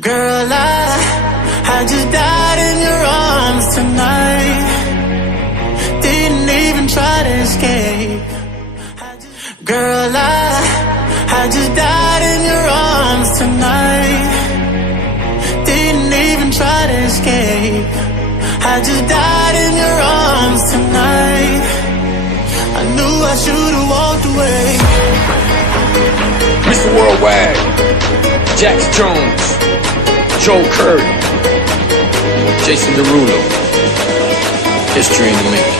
Girl, I just died in your arms tonight. Didn't even try to escape. Girl, I just died in your arms tonight. Didn't even try to escape. I just died in your arms tonight. I knew I should've walked away. Mr. Worldwide, Jax Jones, Joe Curry, Jason Derulo, history in the making.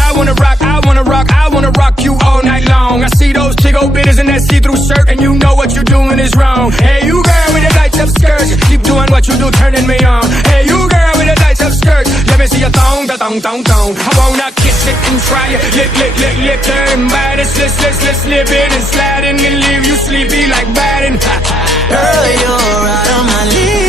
I wanna rock you all night long. I see those big old bitches in that see-through shirt, and you know what you're doing is wrong. Hey, you girl with the lights up skirt, keep doing what you do, turning me on. Hey, you girl with the lights up skirt, let me see your thong, da thong, thong, thong. I wanna kiss it and try it, lick, turn by this, let's slip it and slide in and leave you sleepy like Biden. Girl, you're out of my league.